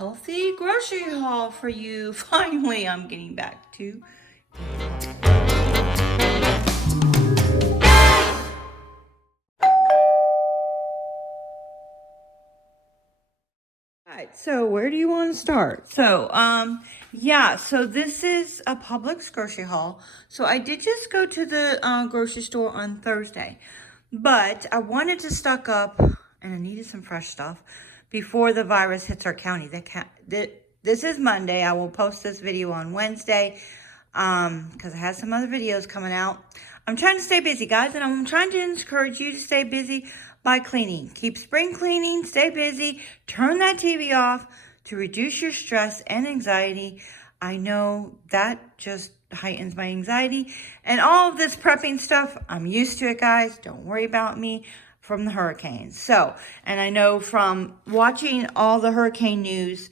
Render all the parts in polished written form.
healthy grocery haul for you. Finally, I'm getting back to. All right, so where do you want to start? So this is a Publix grocery haul. So I did just go to the grocery store on Thursday, but I wanted to stock up and I needed some fresh stuff before the virus hits our county. This is Monday. I will post this video on Wednesday because I have some other videos coming out. I'm trying to stay busy, guys, and I'm trying to encourage you to stay busy by cleaning. Keep spring cleaning, stay busy, turn that TV off to reduce your stress and anxiety. I know that just heightens my anxiety. And all of this prepping stuff, I'm used to it, guys. Don't worry about me from the hurricanes. So, and I know from watching all the hurricane news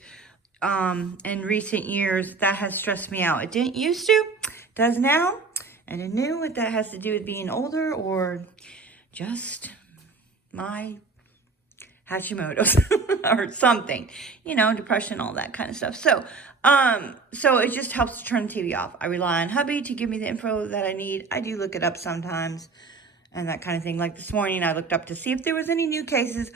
in recent years, that has stressed me out. It didn't used to, does now. And I knew what that has to do with being older or just my Hashimoto's or something, depression, all that kind of stuff. So it just helps to turn the TV off. I rely on hubby to give me the info that I need. I do look it up sometimes and that kind of thing. Like this morning, I looked up to see if there was any new cases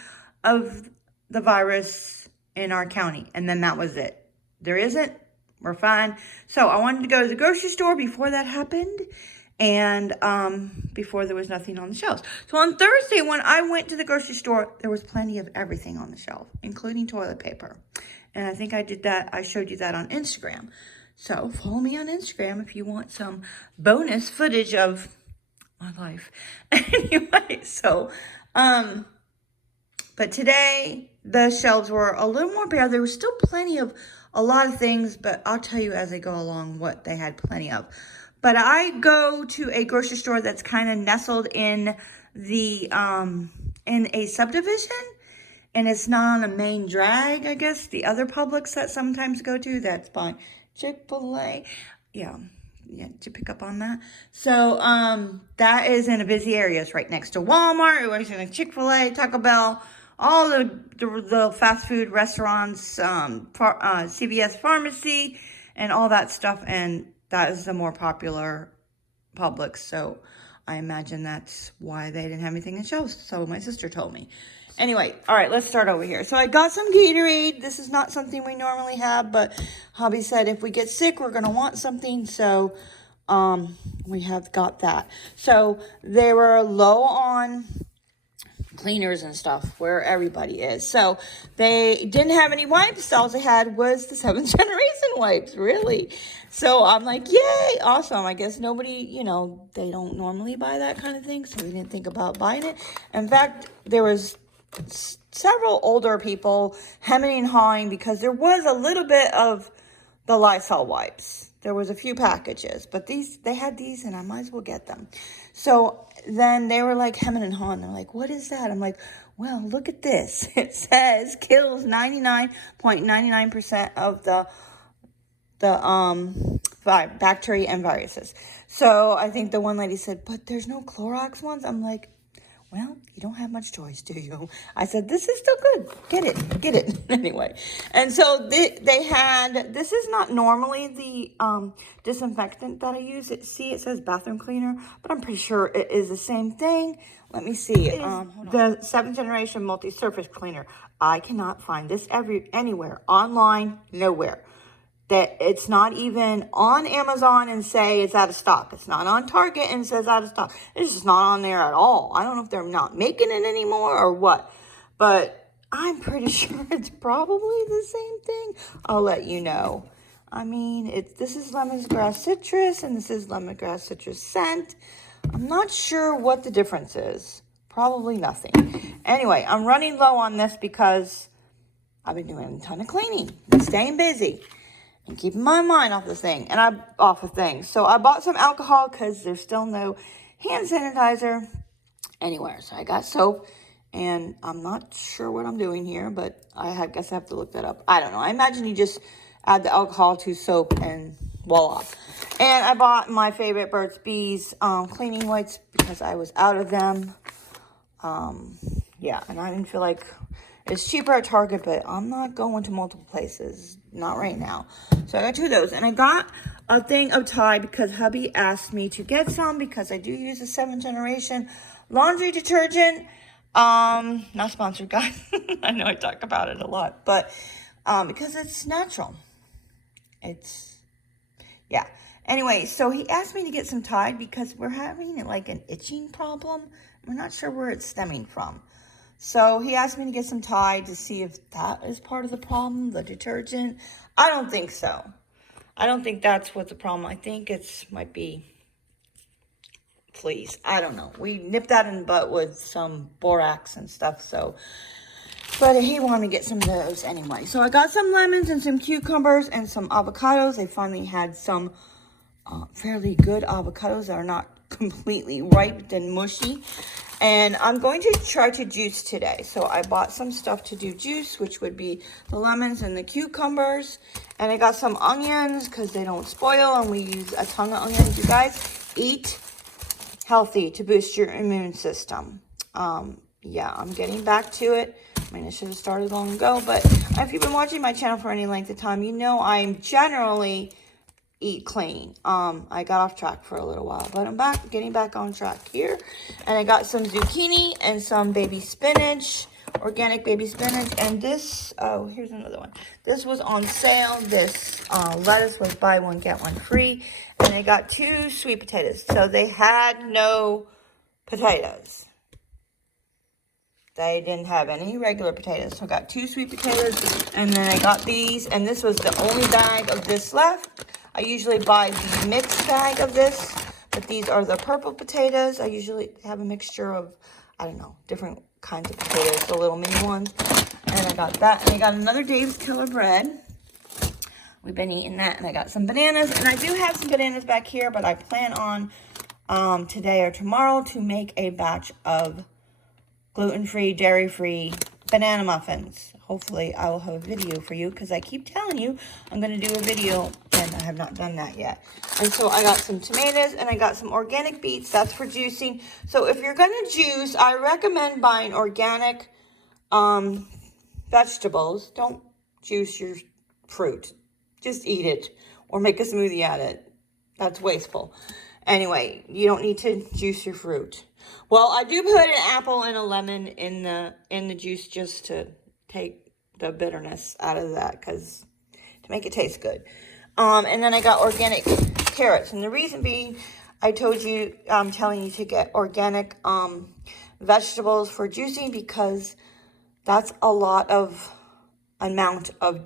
of the virus in our county. And then that was it. There isn't. We're fine. So I wanted to go to the grocery store before that happened. And before there was nothing on the shelves. So on Thursday, when I went to the grocery store, there was plenty of everything on the shelf, including toilet paper. And I think I did that. I showed you that on Instagram. So follow me on Instagram if you want some bonus footage of my life. Anyway, but today the shelves were a little more bare. There was still plenty of a lot of things, but I'll tell you as I go along what they had plenty of. But I go to a grocery store that's kind of nestled in the in a subdivision, and it's not on a main drag, I guess. The other Publix that sometimes go to, that's by Chick-fil-A. Yeah, to pick up on that. So that is in a busy area. It's right next to Walmart. It was in a Chick-fil-A, Taco Bell, all the fast food restaurants, CVS Pharmacy, and all that stuff. And that is the more popular Publix, so I imagine that's why they didn't have anything in shelves, so my sister told me. Anyway, all right, let's start over here. So I got some Gatorade. This is not something we normally have, but hubby said if we get sick, we're going to want something, so we have got that. So they were low on cleaners and stuff where everybody is. So they didn't have any wipes. All they had was the 7th generation wipes, really. So I'm like, yay, awesome. I guess nobody, they don't normally buy that kind of thing. So we didn't think about buying it. In fact, there was several older people hemming and hawing because there was a little bit of the Lysol wipes. There was a few packages, but they had these and I might as well get them. So then they were like hemming and hawing. They're like, what is that? I'm like, well, look at this. It says kills 99.99% of the bacteria and viruses. So I think the one lady said, but there's no Clorox ones. I'm like, well, you don't have much choice, do you? I said, this is still good. Get it. Anyway. And so they had, this is not normally the disinfectant that I use. It says bathroom cleaner, but I'm pretty sure it is the same thing. Let me see. The 7th generation multi-surface cleaner. I cannot find this anywhere. Online, nowhere. That it's not even on Amazon and say it's out of stock. It's not on Target and says out of stock. It's just not on there at all. I don't know if they're not making it anymore or what, but I'm pretty sure it's probably the same thing. I'll let you know. I mean, this is lemongrass citrus and this is lemongrass citrus scent. I'm not sure what the difference is. Probably nothing. Anyway, I'm running low on this because I've been doing a ton of cleaning, been staying busy. And keeping my mind off of things. So I bought some alcohol because there's still no hand sanitizer anywhere. So I got soap, and I'm not sure what I'm doing here, but I guess I have to look that up. I don't know. I imagine you just add the alcohol to soap and voila. And I bought my favorite Burt's Bees cleaning wipes because I was out of them. And I didn't feel like It's cheaper at Target, but I'm not going to multiple places. Not right now. So I got 2 of those. And I got a thing of Tide because hubby asked me to get some because I do use a 7th generation laundry detergent. Not sponsored, guys. I know I talk about it a lot, but because it's natural. Yeah. Anyway, so he asked me to get some Tide because we're having like an itching problem. We're not sure where it's stemming from. So he asked me to get some Tide to see if that is part of the problem, the detergent. I don't think so. I don't think that's what's the problem. I think it's might be fleas. I don't know. We nipped that in the butt with some borax and stuff, so. But he wanted to get some of those anyway. So I got some lemons and some cucumbers and some avocados. They finally had some fairly good avocados that are not completely ripe and mushy. And I'm going to try to juice today. So I bought some stuff to do juice, which would be the lemons and the cucumbers. And I got some onions because they don't spoil. And we use a ton of onions. You guys, eat healthy to boost your immune system. Yeah, I'm getting back to it. I mean, I should have started long ago. But if you've been watching my channel for any length of time, you know I'm generally eat clean. I got off track for a little while, but I'm back, getting back on track here. And I got some zucchini and some baby spinach, organic baby spinach. And this, oh, here's another one. This was on sale. This lettuce was buy one, get one free. And I got 2 sweet potatoes. So they had no potatoes. They didn't have any regular potatoes. So I got 2 sweet potatoes. And then I got these. And this was the only bag of this left. I usually buy the mixed bag of this, but these are the purple potatoes. I usually have a mixture of, I don't know, different kinds of potatoes, the little mini ones. And I got that. And I got another Dave's Killer Bread. We've been eating that. And I got some bananas. And I do have some bananas back here, but I plan on today or tomorrow to make a batch of gluten-free, dairy-free banana muffins. Hopefully, I will have a video for you because I keep telling you I'm going to do a video and I have not done that yet. And so I got some tomatoes and I got some organic beets. That's for juicing. So if you're going to juice, I recommend buying organic vegetables. Don't juice your fruit. Just eat it or make a smoothie out of it. That's wasteful. Anyway, you don't need to juice your fruit. Well, I do put an apple and a lemon in the juice just to take the bitterness out of that, because to make it taste good. And then I got organic carrots, and the reason being, I'm telling you to get organic vegetables for juicing, because that's a lot of amount of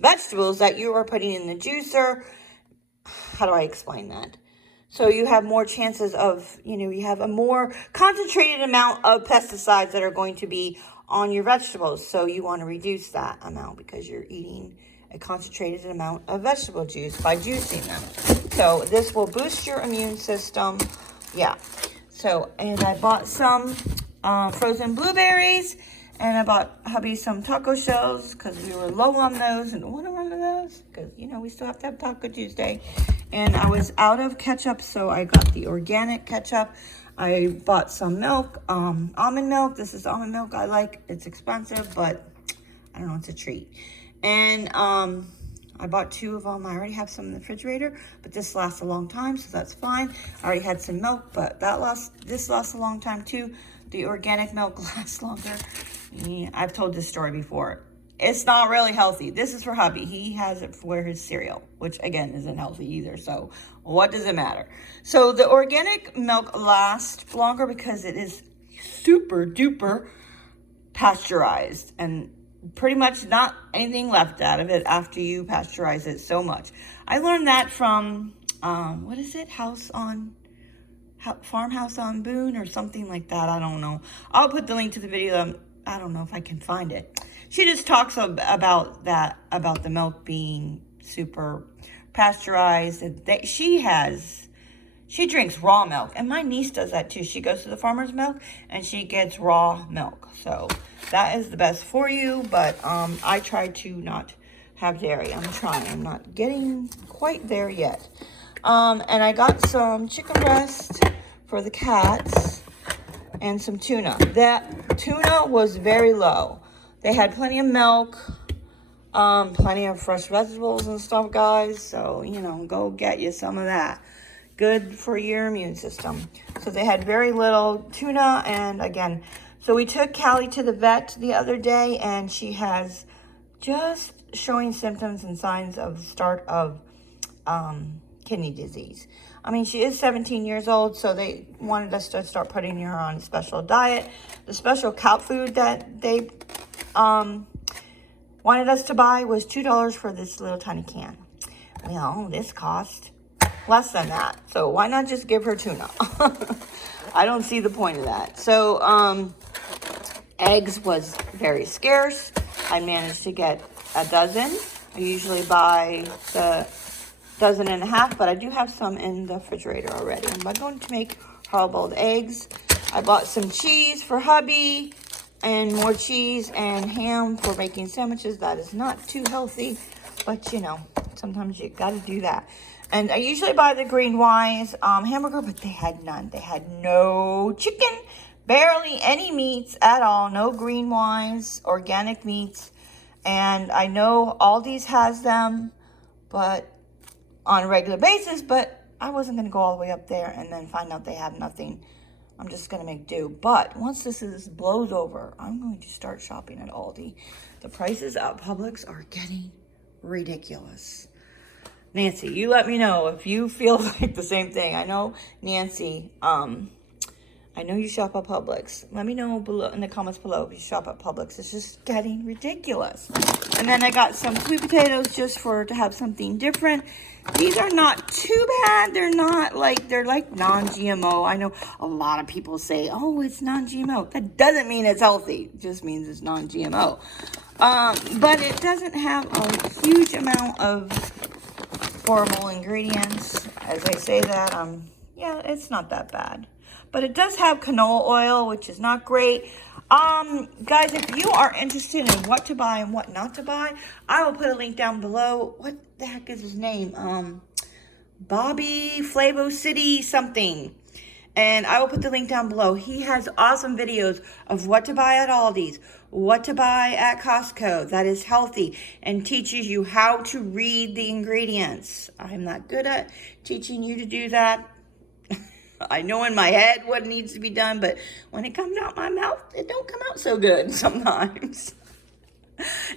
vegetables that you are putting in the juicer. How do I explain that? So you have more chances of, you have a more concentrated amount of pesticides that are going to be on your vegetables. So you want to reduce that amount because you're eating a concentrated amount of vegetable juice by juicing them. So this will boost your immune system. Yeah. So, and I bought some frozen blueberries. And I bought hubby some taco shells because we were low on those. And want to run to those because, we still have to have Taco Tuesday. And I was out of ketchup, so I got the organic ketchup. I bought some milk, almond milk. This is almond milk I like. It's expensive, but I don't know, it's a treat. And I bought 2 of them. I already have some in the refrigerator, but this lasts a long time, so that's fine. I already had some milk, but this lasts a long time too. The organic milk lasts longer. Yeah, I've told this story before. It's not really healthy. This is for hubby. He has it for his cereal, which again isn't healthy either. So what does it matter? So the organic milk lasts longer because it is super duper pasteurized and pretty much not anything left out of it after you pasteurize it so much. I learned that from, what is it? Farmhouse on Boone or something like that. I don't know. I'll put the link to the video. I don't know if I can find it. She just talks about that, about the milk being super pasteurized. She drinks raw milk, and my niece does that too. She goes to the farmer's milk and she gets raw milk. So that is the best for you, but I try to not have dairy. I'm trying. I'm not getting quite there yet. And I got some chicken breast for the cats and some tuna. tuna was very low. They had plenty of milk, plenty of fresh vegetables and stuff, guys. So, you know, go get you some of that. Good for your immune system. So they had very little tuna. And again, so we took Callie to the vet the other day, and she has just showing symptoms and signs of the start of kidney disease. I mean, she is 17 years old, so they wanted us to start putting her on a special diet. The special cow food that they wanted us to buy was $2 for this little tiny can. Well, this cost less than that, so why not just give her tuna? I don't see the point of that. So eggs was very scarce. I managed to get a dozen. I usually buy the dozen and a half, but I do have some in the refrigerator already. I'm going to make hard-boiled eggs. I bought some cheese for hubby and more cheese and ham for making sandwiches. That is not too healthy, but you know, sometimes you got to do that. And I usually buy the Green Wise hamburger, but they had none. They had no chicken, barely any meats at all, no Green Wise organic meats. And I know Aldi's has them, but on a regular basis, but I wasn't going to go all the way up there and then find out they have nothing. I'm just going to make do. But once this blows over, I'm going to start shopping at Aldi. The prices at Publix are getting ridiculous. Nancy, you let me know if you feel like the same thing. I know, Nancy, I know you shop at Publix. Let me know below in the comments below if you shop at Publix. It's just getting ridiculous. And then I got some sweet potatoes just to have something different. These are not too bad. They're like non-GMO. I know a lot of people say, oh, it's non-GMO. That doesn't mean it's healthy. It just means it's non-GMO. But it doesn't have a huge amount of horrible ingredients. As I say that, yeah, it's not that bad. But it does have canola oil, which is not great. Guys, if you are interested in what to buy and what not to buy, I will put a link down below. What the heck is his name? Bobby Flavo City something. And I will put the link down below. He has awesome videos of what to buy at Aldi's, what to buy at Costco that is healthy, and teaches you how to read the ingredients. I'm not good at teaching you to do that. I know in my head what needs to be done, but when it comes out my mouth, it don't come out so good sometimes.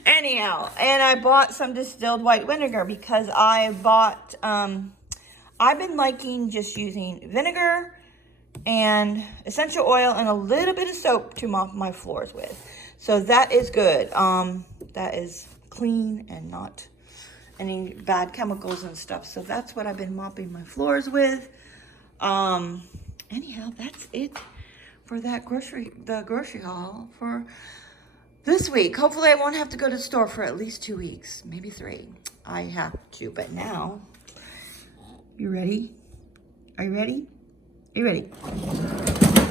Anyhow, and I bought some distilled white vinegar because I've been liking just using vinegar and essential oil and a little bit of soap to mop my floors with. So that is good. That is clean and not any bad chemicals and stuff. So that's what I've been mopping my floors with. Anyhow, that's it for the grocery haul for this week. Hopefully I won't have to go to the store for at least 2 weeks, maybe 3. I have to, but now, you ready? Are you ready? Are you ready?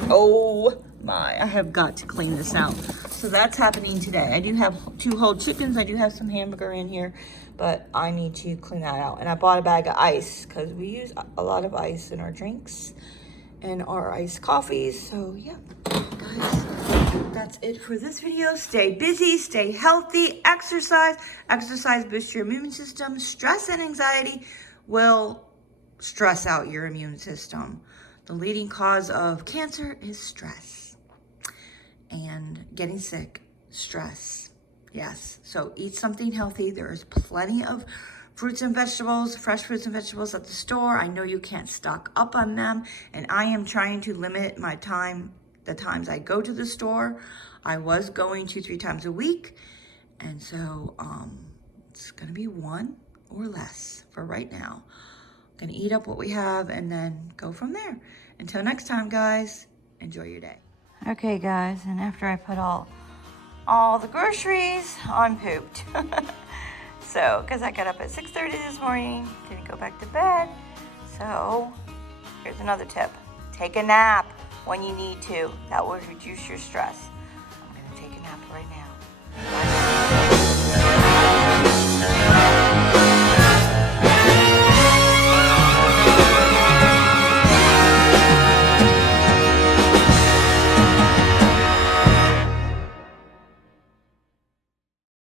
Oh my, I have got to clean this out. So that's happening today. I do have 2 whole chickens. I do have some hamburger in here, but I need to clean that out. And I bought a bag of ice because we use a lot of ice in our drinks and our iced coffees. So yeah, guys, that's it for this video. Stay busy, stay healthy, exercise. Exercise boosts your immune system. Stress and anxiety will stress out your immune system. The leading cause of cancer is stress and getting sick. Stress. Yes, so eat something healthy. There is plenty of fruits and vegetables, fresh fruits and vegetables at the store. I know you can't stock up on them, and I am trying to limit my time, the times I go to the store. I was going 2-3 times a week, and so it's gonna be 1 or less for right now. Gonna eat up what we have and then go from there. Until next time, guys, enjoy your day. Okay, guys, and after I put all the groceries on pooped. So, because I got up at 6:30 this morning, didn't go back to bed. So, here's another tip. Take a nap when you need to. That will reduce your stress. I'm going to take a nap right now.